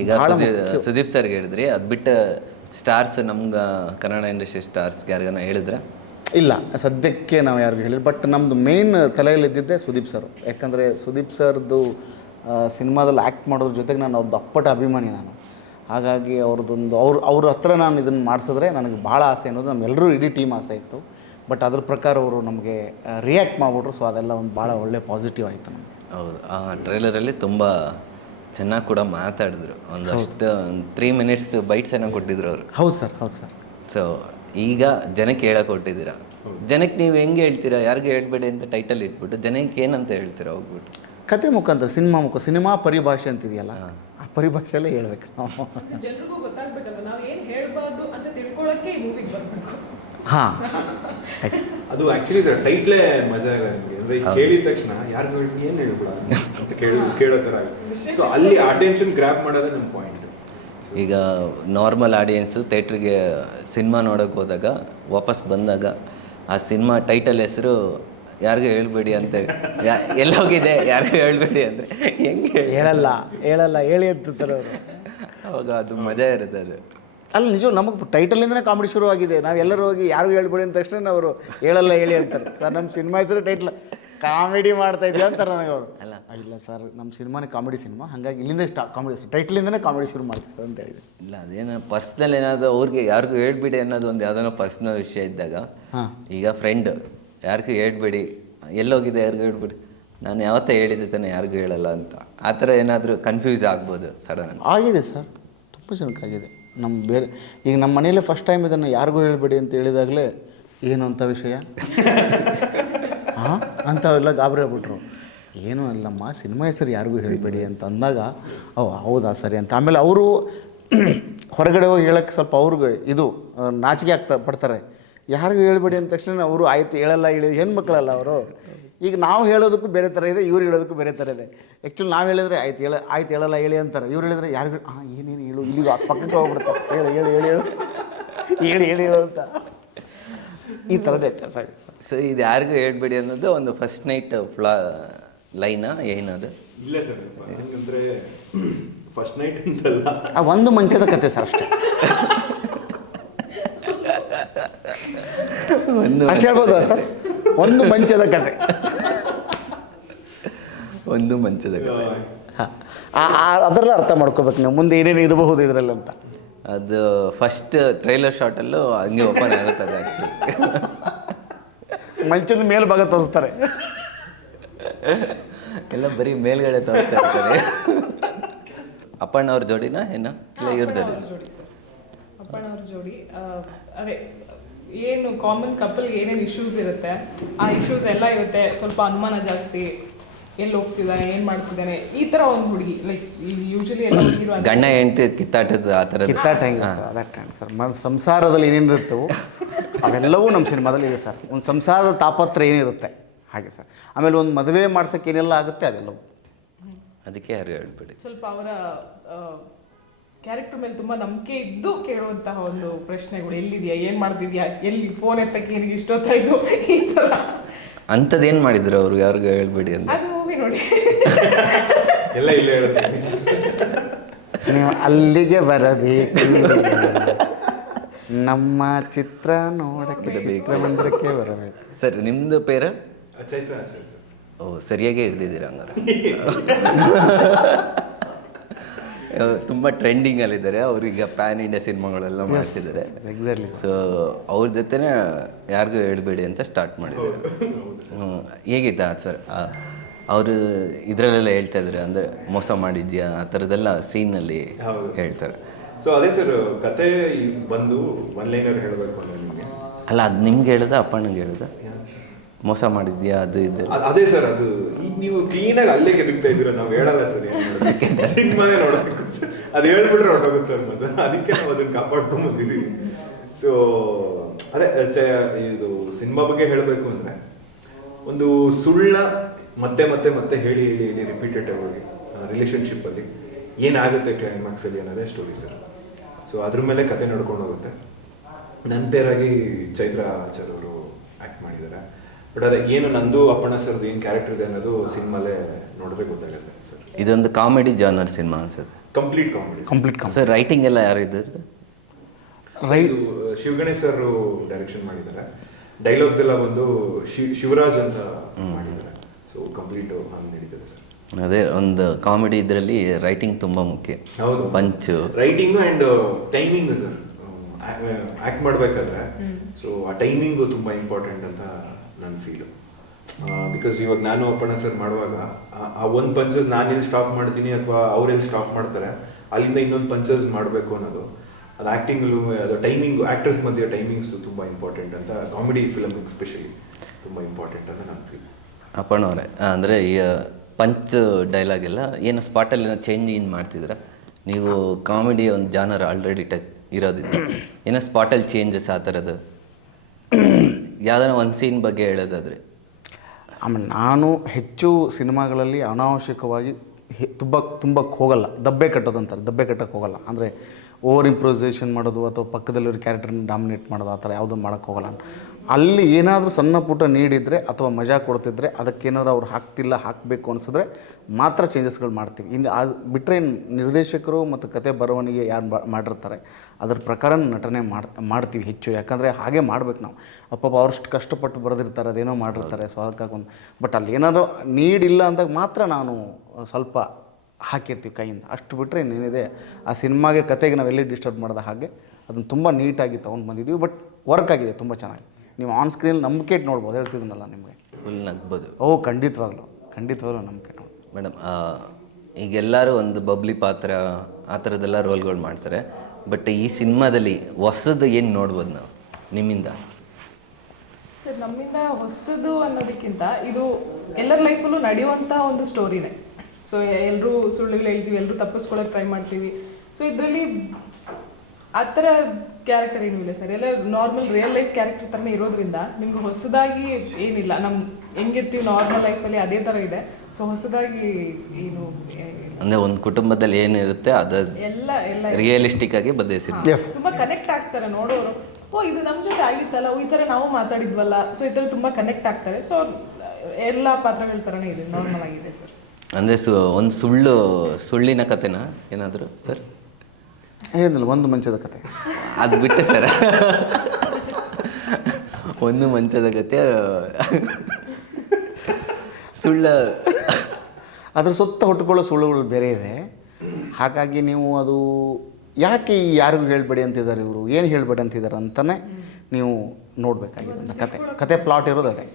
ಈಗ ಸುದೀಪ್ ಸರ್ಗೆ ಹೇಳಿದ್ರಿ, ಅದು ಬಿಟ್ಟು ಸ್ಟಾರ್ಸ್ ನಮ್ಗೆ ಕನ್ನಡ ಇಂಡಸ್ಟ್ರಿ ಸ್ಟಾರ್ಸ್ಗೆ ಯಾರಿಗಾನ ಹೇಳಿದ್ರೆ? ಇಲ್ಲ, ಸದ್ಯಕ್ಕೆ ನಾವು ಯಾರಿಗೂ ಹೇಳಿಲ್ಲ. ಬಟ್ ನಮ್ಮದು ಮೇನ್ ತಲೆಯಲ್ಲಿ ಇದ್ದಿದ್ದೆ ಸುದೀಪ್ ಸರ್. ಯಾಕಂದರೆ ಸುದೀಪ್ ಸರ್ದು ಸಿನಿಮಾದಲ್ಲಿ ಆ್ಯಕ್ಟ್ ಮಾಡೋದ್ರ ಜೊತೆಗೆ ನಾನು ಅವ್ರದ್ದು ಅಪ್ಪಟ ಅಭಿಮಾನಿ ನಾನು. ಹಾಗಾಗಿ ಅವ್ರದ್ದೊಂದು ಅವ್ರ ಹತ್ರ ನಾನು ಇದನ್ನು ಮಾಡಿಸಿದ್ರೆ ನನಗೆ ಭಾಳ ಆಸೆ ಅನ್ನೋದು ನಮ್ಮೆಲ್ಲರೂ ಇಡೀ ಟೀಮ್ ಆಸೆ ಇತ್ತು. ಬಟ್ ಅದ್ರ ಪ್ರಕಾರ ಅವರು ನಮಗೆ ರಿಯಾಕ್ಟ್ ಮಾಡಿಬಿಟ್ರು. ಸೊ ಅದೆಲ್ಲ ಒಂದು ಭಾಳ ಒಳ್ಳೆ ಪಾಸಿಟಿವ್ ಆಯಿತು ನಮಗೆ. ಹೌದು, ಆ ಟ್ರೈಲರಲ್ಲಿ ತುಂಬ ಚೆನ್ನಾಗಿ ಕೂಡ ಮಾತಾಡಿದ್ರು. ಒಂದಷ್ಟು 3 minutes ಬೈಟ್ಸನ್ನು ಕೊಟ್ಟಿದ್ರು ಅವರು. ಹೌದು ಸರ್, ಹೌದು ಸರ್. ಸೊ ಈಗ ಜನಕ್ಕೆ ಹೇಳಕ್ಕೆ ಕೊಟ್ಟಿದ್ದೀರಾ. ಜನಕ್ಕೆ ನೀವು ಹೆಂಗೆ ಹೇಳ್ತೀರಾ? ಯಾರಿಗೂ ಹೇಳ್ಬೇಡಿ ಅಂತ ಟೈಟಲ್ ಇಟ್ಬಿಟ್ಟು ಜನಕ್ಕೆ ಏನಂತ ಹೇಳ್ತೀರಾ ಹೋಗ್ಬಿಟ್ಟು? ಕತೆ ಮುಖಾಂತರ, ಸಿನಿಮಾ ಪರಿಭಾಷೆ ಅಂತಿದೆಯಲ್ಲ, ಆ ಪರಿಭಾಷೆಯಲ್ಲೇ ಹೇಳ್ಬೇಕು ನಾವು. ಜನರಿಗೂ ಗೊತ್ತಾಗಬೇಕಲ್ಲ ನಾವು ಏನು ಹೇಳಬಾರ್ದು ಅಂತ ತಿಳ್ಕೊಳ್ಳೋಕ್ಕೆ ಈ ಮೂವಿಗೆ ಬರಬೇಕು. ಹಾಂ, ಅದು ಆ್ಯಕ್ಚುಲಿ ಸರ್ ಟೈಟ್ಲೇ ಮಜಾ ಇದೆ ನಿಮಗೆ. ಅಂದರೆ ಕೇಳಿದ ತಕ್ಷಣ ಯಾರಿಗೂ ಏನು ಹೇಳ್ಬಿಡ ಅಂತ ಕೇಳೋ ಥರ ಆಗುತ್ತೆ. ಸೊ ಅಲ್ಲಿ ಅಟೆನ್ಷನ್ ಗ್ರ್ಯಾಬ್ ಮಾಡೋದೇ ನಮ್ಮ ಪಾಯಿಂಟ್. ಈಗ ನಾರ್ಮಲ್ ಆಡಿಯನ್ಸು ಥಿಯೇಟ್ರಿಗೆ ಸಿನಿಮಾ ನೋಡೋಕೆ ಹೋದಾಗ ವಾಪಸ್ ಬಂದಾಗ ಆ ಸಿನಿಮಾ ಟೈಟಲ್ ಹೆಸರು ಯಾರಿಗೂ ಹೇಳ್ಬೇಡಿ ಅಂತ ಎಲ್ಲೋಗಿದೆ ಯಾರಿಗೂ ಹೇಳ್ಬೇಡಿ ಅಂದರೆ ಹೆಂಗೆ ಹೇಳಲ್ಲ ಹೇಳಿ ಅಂತಾರೆ ಅವರು. ಅವಾಗ ಅದು ಮಜಾ ಇರುತ್ತೆ. ಅದು ಅಲ್ಲಿ ನಿಜ ನಮಗೆ ಟೈಟಲಿಂದನೇ ಕಾಮಿಡಿ ಶುರು ಆಗಿದೆ. ನಾವು ಎಲ್ಲರೂ ಹೋಗಿ ಯಾರಿಗೂ ಹೇಳ್ಬೇಡಿ ಅಂದ ತಕ್ಷಣ ಅವರು ಹೇಳಲ್ಲ ಹೇಳಿ ಅಂತಾರೆ. ಸರ್ ನಮ್ಮ ಸಿನಿಮಾ ಹೆಸರು ಟೈಟ್ಲ್ ಕಾಮಿಡಿ ಮಾಡ್ತಾ ಇದ್ದೀವಿ ಅಂತಾರೆ ನನಗೆ ಅವರು. ಇಲ್ಲ ಸರ್, ನಮ್ಮ ಸಿನಿಮಾನೇ ಕಾಮಿಡಿ ಸಿನಿಮಾ, ಹಾಗಾಗಿ ಇಲ್ಲಿಂದ ಕಾಮಿಡಿ ಟೈಟ್ಲಿಂದನೇ ಕಾಮಿಡಿ ಶುರು ಮಾಡ್ತೀವಿ ಅಂತ ಹೇಳಿದೆ. ಇಲ್ಲ, ಅದೇನೋ ಪರ್ಸ್ನಲ್ ಏನಾದರೂ ಅವ್ರಿಗೆ ಯಾರಿಗೂ ಹೇಳ್ಬಿಡಿ ಅನ್ನೋದು ಒಂದು ಯಾವುದೋ ಪರ್ಸ್ನಲ್ ವಿಷಯ ಇದ್ದಾಗ, ಈಗ ಫ್ರೆಂಡ್ ಯಾರಿಗೂ ಹೇಳ್ಬೇಡಿ, ಎಲ್ಲೋಗಿದೆ ಯಾರಿಗೂ ಹೇಳ್ಬಿಡಿ, ನಾನು ಯಾವತ್ತೇ ಹೇಳಿದ್ದೆ ತಾನೆ ಯಾರಿಗೂ ಹೇಳಲ್ಲ ಅಂತ, ಆ ಥರ ಏನಾದರೂ ಕನ್ಫ್ಯೂಸ್ ಆಗ್ಬೋದು ಸಡನ್ ಆಗಿದೆ ಸರ್, ತುಂಬ ಜನಕ್ಕಾಗಿದೆ. ಈಗ ನಮ್ಮ ಮನೇಲಿ ಫಸ್ಟ್ ಟೈಮ್ ಇದನ್ನು ಯಾರಿಗೂ ಹೇಳ್ಬೇಡಿ ಅಂತ ಹೇಳಿದಾಗಲೇ ಏನು ಅಂಥ ವಿಷಯ ಹಾಂ ಅಂಥವೆಲ್ಲ ಗಾಬರಿ ಆಗ್ಬಿಟ್ರು. ಏನೂ ಅಲ್ಲಮ್ಮ, ಸಿನಿಮಾ ಹೆಸರು ಯಾರಿಗೂ ಹೇಳಬೇಡಿ ಅಂತ ಅಂದಾಗ ಹೌದಾ ಸರಿ ಅಂತ. ಆಮೇಲೆ ಅವರು ಹೊರಗಡೆ ಹೋಗಿ ಹೇಳೋಕ್ಕೆ ಸ್ವಲ್ಪ ಅವ್ರಿಗೆ ಇದು ನಾಚಿಕೆ ಪಡ್ತಾರೆ. ಯಾರಿಗೂ ಹೇಳ್ಬೇಡಿ ಅಂದ ತಕ್ಷಣ ಅವರು ಆಯ್ತು ಹೇಳಲ್ಲ ಹೆಣ್ಮಕ್ಳಲ್ಲ ಅವರು. ಈಗ ನಾವು ಹೇಳೋದಕ್ಕೂ ಬೇರೆ ಥರ ಇದೆ, ಇವ್ರು ಹೇಳೋದಕ್ಕೂ ಬೇರೆ ಥರ ಇದೆ. ಆ್ಯಕ್ಚುಲಿ ನಾವು ಹೇಳಿದ್ರೆ ಆಯ್ತು ಹೇಳಲ್ಲ ಹೇಳಿ ಅಂತಾರೆ. ಇವ್ರು ಹೇಳಿದ್ರೆ ಯಾರಿಗೂ ಏನೇನು ಹೇಳು, ಇಲ್ಲಿಗೆ ಪಕ್ಕಕ್ಕೆ ಹೋಗ್ಬಿಡ್ತಾರೆ, ಹೇಳು ಅಂತ ಈ ಥರದ್ದು ಐತೆ ಸರ್. ಸೊ ಇದು ಯಾರಿಗೂ ಹೇಳ್ಬೇಡಿ ಅನ್ನೋದು ಒಂದು ಫಸ್ಟ್ ನೈಟ್ ಲೈನಾ ಏನದು? ಇಲ್ಲ ಸರ್, ಅಂದರೆ ಫಸ್ಟ್ ನೈಟ್ ಅಂತಲ್ಲ, ಒಂದು ಮಂಚದ ಕತೆ ಸರ್ ಅಷ್ಟೇ. ಅಷ್ಟು ಹೇಳ್ಬೋದು ಸರ್, ಒಂದು ಮಂಚದ ಕತೆ. ಒಂದು ಮಂಚದ ಕತೆ. ಅದರಲ್ಲ ಅರ್ಥ ಮಾಡ್ಕೋಬೇಕು ನೀವು, ಮುಂದೆ ಏನೇನು ಇರಬಹುದು ಇದರಲ್ಲಿ ಅಂತ. ಅದು ಫಸ್ಟ್ ಟ್ರೈಲರ್ ಶಾರ್ಟಲ್ಲೂ ಹಂಗೆ ಓಪನ್ ಆಗುತ್ತೆ ಅದು. ಆ್ಯಕ್ಚುಲಿ ಮಂಚದ ಮೇಲ್ಭಾಗ ತೋರಿಸ್ತಾರೆ, ಎಲ್ಲ ಬರೀ ಮೇಲ್ಗಡೆ ತೋರಿಸ್ತಾ ಇರ್ತಾರೆ. ಅಪ್ಪಣ್ಣವ್ರ ಜೋಡಿನಾ ಏನ ಇಲ್ಲ ಇವ್ರ ಜೋಡಿ? ಅಪ್ಪಣ್ಣವ್ರ ಜೋಡಿ ಅದೇ ಏನು ಕಾಮನ್ ಕಪಲ್ಗೆ ಏನೇನು ಇಶ್ಯೂಸ್ ಇರುತ್ತೆ ಆ ಇಶ್ಯೂಸ್ ಎಲ್ಲ ಇರುತ್ತೆ. ಸ್ವಲ್ಪ ಅನುಮಾನ ಜಾಸ್ತಿ, ಎಲ್ಲಿ ಹೋಗ್ತಿದ್ದಾನೆ, ಏನು ಮಾಡ್ತಿದ್ದಾನೆ, ಈ ಥರ ಒಂದು ಹುಡುಗಿ. ಲೈಕ್ ಯೂಶಲಿ ಎಲ್ಲ ಹುಡುಗಿರು ಗಂಡ ಹೆಂಡತಿ ಕಿತ್ತಾಟದ ಆ ಥರ ಕಿತ್ತಾಟ ಹೆಂಗೆ ಸರ್, ಅದಕ್ಕೆ ಸರ್ ಸಂಸಾರದಲ್ಲಿ ಏನೇನಿರುತ್ತವೋ ಅವೆಲ್ಲವೂ ನಮ್ಮ ಸಿನಿಮಾದಲ್ಲಿ ಇದೆ ಸರ್. ಒಂದು ಸಂಸಾರದ ತಾಪತ್ರ ಏನಿರುತ್ತೆ ಹಾಗೆ ಸರ್. ಆಮೇಲೆ ಒಂದು ಮದುವೆ ಮಾಡ್ಸೋಕ್ಕೆ ಏನೆಲ್ಲ ಆಗುತ್ತೆ ಅದೆಲ್ಲವೂ. ಅದಕ್ಕೆ ಯಾರು ಹೇಳ್ಬೇಡಿ. ಸ್ವಲ್ಪ ಅವರ ಕ್ಯಾರೆಕ್ಟರ್ ಮೇಲೆ ತುಂಬ ನಂಬಿಕೆ ಇದ್ದು ಕೇಳುವಂತಹ ಒಂದು ಪ್ರಶ್ನೆಗಳು, ಎಲ್ಲಿದೆಯಾ, ಏನು ಮಾಡ್ತಿದ್ಯಾ, ಎಲ್ಲಿ ಫೋನ್ ಎತ್ತಕ್ಕೆ ನಿನಗೆ ಇಷ್ಟೊತ್ತಾಯಿತು, ಈ ಥರ ಅಂಥದ್ದು ಏನು ಮಾಡಿದ್ರು ಅವರು ಯಾರಿಗೂ ಹೇಳ್ಬೇಡಿ ಅಂತ? ಅದು ಮೂವಿ ನೋಡಿ ಎಲ್ಲ ಇಲ್ಲ ಹೇಳುತ್ತೆ. ನೀವು ಅಲ್ಲಿಗೆ ಬರಬೇಕು, ನಮ್ಮ ಚಿತ್ರ ನೋಡಕ್ಕೆ ಚಿತ್ರಮಂದಿರಕ್ಕೆ ಬರಬೇಕು. ಸರ್ ನಿಮ್ಮದು ಪೇರ? ಚೈತ್ರ ಆಚಾರ್ಯ ಸರ್. ಓ, ಸರಿಯಾಗೇ ಹಿಡ್ದಿದ್ದೀರ ಹಂಗಾರೆ. ತುಂಬ ಟ್ರೆಂಡಿಂಗಲ್ಲಿದ್ದಾರೆ ಅವ್ರೀಗ. ಪ್ಯಾನ್ ಇಂಡಿಯಾ ಸಿನಿಮಾಗಳೆಲ್ಲ ಮಾಡ್ತಿದ್ದಾರೆ. ಎಕ್ಸಾಕ್ಟ್ಲಿ. ಸೊ ಅವ್ರ ಜೊತೆನೇ ಯಾರಿಗೂ ಹೇಳ್ಬೇಡಿ ಅಂತ ಸ್ಟಾರ್ಟ್ ಮಾಡಿದ್ದಾರೆ. ಹೇಗಿದ್ದ ಸರ್ ಅವರು ಇದರಲ್ಲೆಲ್ಲ ಹೇಳ್ತಾ ಇದ್ದಾರೆ, ಅಂದರೆ ಮೋಸ ಮಾಡಿದ್ಯಾ ಆ ಥರದ್ದೆಲ್ಲ ಸೀನಲ್ಲಿ ಹೇಳ್ತಾರೆ. ಸೊ ಅದೇ ಸರ್, ಕತೆ ಬಂದು ಒನ್ ಲೈನರ್ ಹೇಳಬೇಕು ಅಂದರೆ ನಿಮಗೆ ಅಲ್ಲ, ಅದು ನಿಮ್ಗೆ ಹೇಳೋದ ಅಪ್ಪಣ್ಣಂಗೆ ಹೇಳೋದ? ಮೋಸ ಮಾಡಿದ್ಯಾ ಅದು ಇದು? ಅದೇ ಸರ್, ಅದು ಈಗ ನೀವು ಕ್ಲೀನಾಗಿ ಅಲ್ಲೇ ಕೆದಕ್ತಾ ಇದ್ದೀರ. ನಾವು ಹೇಳಲ್ಲ ಸರ್, ಸಿನಿಮಾನೇ ನೋಡಬೇಕು ಸರ್. ಅದು ಹೇಳ್ಬಿಟ್ರೆ ಹೊರಟೋಗುತ್ತೆ ಸರ್ ಮಜಾ. ಅದಕ್ಕೆ ನಾವು ಅದನ್ನು ಕಾಪಾಡ್ಕೊಂಡು ಬಂದಿದ್ದೀವಿ. ಸೊ ಅದೇ ಇದು ಸಿನಿಮಾ ಬಗ್ಗೆ ಹೇಳಬೇಕು ಅಂದರೆ, ಒಂದು ಸುಳ್ಳ ಮತ್ತೆ ಮತ್ತೆ ಮತ್ತೆ ಹೇಳಿ ಹೇಳಿ ಹೇಳಿ ರಿಪೀಟೆಡ್ ಆಗಿ ರಿಲೇಷನ್ಶಿಪ್ಪಲ್ಲಿ ಏನಾಗುತ್ತೆ ಕ್ಲೈಮ್ಯಾಕ್ಸಲ್ಲಿ ಅನ್ನೋದೇ ಸ್ಟೋರಿ ಸರ್. ಸೊ ಅದ್ರ ಮೇಲೆ ಕತೆ ನಡ್ಕೊಂಡು ಹೋಗುತ್ತೆ. ನನ್ನ ಪೇರಾಗಿ ಚೈತ್ರ ಆಚಾರ್ ಅವರು ಆ್ಯಕ್ಟ್ ಮಾಡಿದ್ದಾರೆ. ಬಟ್ ಅದೇ ಏನು ನಂದು ಅಪ್ಪಣ್ಣ ಸರ್ದು ಏನು ಕ್ಯಾರೆಕ್ಟರ್ ಇದೆ ಅನ್ನೋದು ಸಿನಿಮಾಲೇ ನೋಡಿದ್ರೆ ಗೊತ್ತಾಗುತ್ತೆ ಸರ್. ಇದೊಂದು ಕಾಮಿಡಿ ಜಾನರ್ ಸಿನಿಮಾ ಅನ್ಸುತ್ತೆ. Complete comedy. Complete sir writing ಎಲ್ಲ ಯಾರು ಇದ್ದದ್ದು? ಇದು ಶಿವಗಣೇಶ್ ಸರ್ ಡೈರೆಕ್ಷನ್ ಮಾಡಿದ್ದಾರೆ. ಡೈಲಾಗ್ಸ್ ಎಲ್ಲ ಬಂದು ಶಿವರಾಜ್ ಅಂತ ಮಾಡಿದ್ದಾರೆ. ಸೊ ಕಂಪ್ಲೀಟ್ ಹಂಗೆ ನಡೀತದೆ ಸರ್. ಅದೇ ಒಂದು ಕಾಮಿಡಿ ಇದರಲ್ಲಿ ರೈಟಿಂಗ್ ತುಂಬ ಮುಖ್ಯ. ಹೌದು, punch, writing and timing sir. Act ಮಾಡಬೇಕಾದ್ರೆ ಸೊ ಆ ಟೈಮಿಂಗು ತುಂಬ ಇಂಪಾರ್ಟೆಂಟ್ ಅಂತ ನನ್ನ ಫೀಲು. ಬಿಕಾಸ್ ಇವಾಗ ನಾನು ಅಪ್ಪಣ್ಣ ಸರ್ ಮಾಡುವಾಗ ಆ ಒಂದು ಪಂಚಸ್ ನಾನು ಎಲ್ಲಿ ಸ್ಟಾಪ್ ಮಾಡ್ತೀನಿ ಅಥವಾ ಅವ್ರೆಲ್ಲಿ ಸ್ಟಾಪ್ ಮಾಡ್ತಾರೆ, ಅಲ್ಲಿಂದ ಇನ್ನೊಂದು ಪಂಚಸ್ ಮಾಡಬೇಕು ಅನ್ನೋದು, ಅದು ಆ್ಯಕ್ಟಿಂಗಲ್ಲೂ ಅದು ಟೈಮಿಂಗು, ಆ್ಯಕ್ಟರ್ಸ್ ಮಧ್ಯೆ ಟೈಮಿಂಗ್ಸ್ ತುಂಬ ಇಂಪಾರ್ಟೆಂಟ್ ಅಂತ, ಕಾಮಿಡಿ ಫಿಲಮ್ ಎಸ್ಪೆಷಲಿ ತುಂಬ ಇಂಪಾರ್ಟೆಂಟ್ ಅಂತ ನಾನು ಫೀಲ್. ಅಪ್ಪಣ್ಣವರೇ, ಅಂದರೆ ಈ ಪಂಚ್ ಡೈಲಾಗ್ ಎಲ್ಲ ಏನೋ ಸ್ಪಾಟಲ್ಲಿ ಏನೋ ಚೇಂಜ್ ಇನ್ ಮಾಡ್ತಿದ್ರೆ, ನೀವು ಕಾಮಿಡಿ ಒಂದು ಜಾನರ್ ಆಲ್ರೆಡಿ ಟಚ್ ಇರೋದಿಲ್ಲ, ಏನೋ ಸ್ಪಾಟಲ್ಲಿ ಚೇಂಜಸ್ ಆ ಥರದ್ದು ಯಾವ್ದಾರ ಒಂದು ಸೀನ್ ಬಗ್ಗೆ ಹೇಳೋದಾದರೆ? ಆಮೇಲೆ ನಾನು ಹೆಚ್ಚು ಸಿನಿಮಾಗಳಲ್ಲಿ ಅನಾವಶ್ಯಕವಾಗಿ ತುಂಬಕ್ಕೆ ಹೋಗಲ್ಲ. ದಬ್ಬೆ ಕಟ್ಟಕ್ಕೆ ಹೋಗಲ್ಲ. ಅಂದರೆ ಓವರ್ ಇಂಪ್ರೂವೈಸೇಷನ್ ಮಾಡೋದು ಅಥವಾ ಪಕ್ಕದಲ್ಲಿರೋ ಕ್ಯಾರೆಕ್ಟರ್ನ ಡಾಮಿನೇಟ್ ಮಾಡೋದು ಆ ಥರ ಯಾವುದೂ ಮಾಡೋಕ್ಕೆ ಹೋಗಲ್ಲ. ಅಲ್ಲಿ ಏನಾದರೂ ಸಣ್ಣ ಪುಟ್ಟ ನೀಡಿದರೆ ಅಥವಾ ಮಜಾ ಕೊಡ್ತಿದ್ರೆ, ಅದಕ್ಕೇನಾದರೂ ಅವ್ರು ಹಾಕಬೇಕು ಅನಿಸಿದ್ರೆ ಮಾತ್ರ ಚೇಂಜಸ್ಗಳು ಮಾಡ್ತೀವಿ. ಇನ್ನು ಬಿಟ್ಟರೆ ನಿರ್ದೇಶಕರು ಮತ್ತು ಕತೆ ಬರವಣಿಗೆ ಯಾರು ಮಾಡಿರ್ತಾರೆ ಅದ್ರ ಪ್ರಕಾರ ನಟನೆ ಮಾಡ್ತೀವಿ ಹೆಚ್ಚು. ಯಾಕಂದರೆ ಹಾಗೆ ಮಾಡ್ಬೇಕು ನಾವು. ಪಾಪ ಅವ್ರಷ್ಟು ಕಷ್ಟಪಟ್ಟು ಬರೆದಿರ್ತಾರೆ, ಅದೇನೋ ಮಾಡಿರ್ತಾರೆ, ಸೊ ಅದಕ್ಕಾಗೊಂದು. ಬಟ್ ಅಲ್ಲಿ ಏನಾದರೂ ನೀಡಿಲ್ಲ ಅಂದಾಗ ಮಾತ್ರ ನಾನು ಸ್ವಲ್ಪ ಹಾಕಿರ್ತೀವಿ ಕೈಯಿಂದ. ಅಷ್ಟು ಬಿಟ್ಟರೆ ಇನ್ನೇನಿದೆ, ಆ ಸಿನಿಮಾಗೆ ಕತೆಗೆ ನಾವು ಎಲ್ಲಿ ಡಿಸ್ಟರ್ಬ್ ಮಾಡಿದ ಹಾಗೆ ಅದನ್ನು ತುಂಬ ನೀಟಾಗಿ ತೊಗೊಂಡು ಬಂದಿದ್ದೀವಿ. ಬಟ್ ವರ್ಕ್ ಆಗಿದೆ ತುಂಬ ಚೆನ್ನಾಗಿ. ನೀವು ಆನ್ ಸ್ಕ್ರೀನ್ ನಂಬಿಕೆ ಇಟ್ಟು ನೋಡ್ಬೋದು, ಹೇಳ್ತಿದ್ದೀನಲ್ಲ ನಿಮಗೆ. ಫುಲ್ ನಗ್ಬೋದು. ಖಂಡಿತವಾಗ್ಲೂ ನಂಬಿಕೆ ನೋಡಿ. ಮೇಡಮ್, ಈಗೆಲ್ಲರೂ ಒಂದು ಬಬ್ಲಿ ಪಾತ್ರ ಆ ಥರದ್ದೆಲ್ಲ ರೋಲ್ಗಳು ಮಾಡ್ತಾರೆ. ಬಟ್ ಈ ಸಿನಿಮಾದಲ್ಲಿ ಹೊಸದು ಏನು ನೋಡ್ಬೋದು ನಾವು ನಿಮ್ಮಿಂದ? ಸರ್, ನಮ್ಮಿಂದ ಹೊಸದು ಅನ್ನೋದಕ್ಕಿಂತ ಇದು ಎಲ್ಲರ ಲೈಫಲ್ಲೂ ನಡೆಯುವಂಥ ಒಂದು ಸ್ಟೋರಿನೇ. ಸೊ ಎಲ್ಲರೂ ಸುಳ್ಳುಗಳು ಹೇಳ್ತೀವಿ, ಎಲ್ಲರೂ ತಪ್ಪಿಸ್ಕೊಳ್ಳೋಕೆ ಟ್ರೈ ಮಾಡ್ತೀವಿ. ಸೊ ಇದರಲ್ಲಿ ಆ ಥರ ಕ್ಯಾರೆಕ್ಟರ್ ಏನೂ ಇಲ್ಲ ಸರ್. ಎಲ್ಲ ನಾರ್ಮಲ್ ರಿಯಲ್ ಲೈಫ್ ಕ್ಯಾರೆಕ್ಟರ್ ಥರನೇ ಇರೋದ್ರಿಂದ ನಿಮ್ಗೆ ಹೊಸದಾಗಿ ಏನಿಲ್ಲ. ನಮ್ಮ ಹೆಂಗಿರ್ತೀವಿ ನಾರ್ಮಲ್ ಲೈಫಲ್ಲಿ ಅದೇ ಥರ ಇದೆ. ಸೊ ಹೊಸದಾಗಿ ಏನು ಅಂದರೆ ಒಂದು ಕುಟುಂಬದಲ್ಲಿ ಏನಿರುತ್ತೆ ಅದು ಎಲ್ಲ ರಿಯಲಿಸ್ಟಿಕ್ ಆಗಿ ಬದಲಿಸಿದ್ರು. ತುಂಬ ಕನೆಕ್ಟ್ ಆಗ್ತಾರೆ ನೋಡೋರು. ಇದು ನಮ್ಮ ಜೊತೆ ಆಗಿತ್ತಲ್ಲ, ಈ ಥರ ನಾವು ಮಾತಾಡಿದ್ವಲ್ಲ. ಸೊ ಈ ಥರ ತುಂಬ ಕನೆಕ್ಟ್ ಆಗ್ತಾರೆ. ಸೊ ಎಲ್ಲ ಪಾತ್ರಗಳ ಥರನೇ ಇದೆ, ನಾರ್ಮಲ್ ಆಗಿದೆ ಸರ್. ಅಂದರೆ ಒಂದು ಸುಳ್ಳಿನ ಕತೆನಾ ಏನಾದರೂ ಸರ್? ಏನಿಲ್ಲ, ಒಂದು ಮಂಚದ ಕತೆ. ಅದು ಬಿಟ್ಟೆ ಸರ್, ಒಂದು ಮಂಚದ ಕತೆ ಸುಳ್ಳ, ಅದ್ರ ಸುತ್ತ ಹುಟ್ಟುಕೊಳ್ಳೋ ಸುಳ್ಳುಗಳು ಬೇರೆ ಇದೆ. ಹಾಗಾಗಿ ನೀವು ಅದು ಯಾಕೆ ಯಾರಿಗೂ ಹೇಳಬೇಡಿ ಅಂತಿದ್ದಾರೆ ಇವರು, ಏನು ಹೇಳಬೇಡಿ ಅಂತಿದ್ದಾರೆ ಅಂತಲೇ ನೀವು ನೋಡಬೇಕಾಗಿದೆ. ಕತೆ ಪ್ಲಾಟ್ ಇರೋದು ಅದೇ.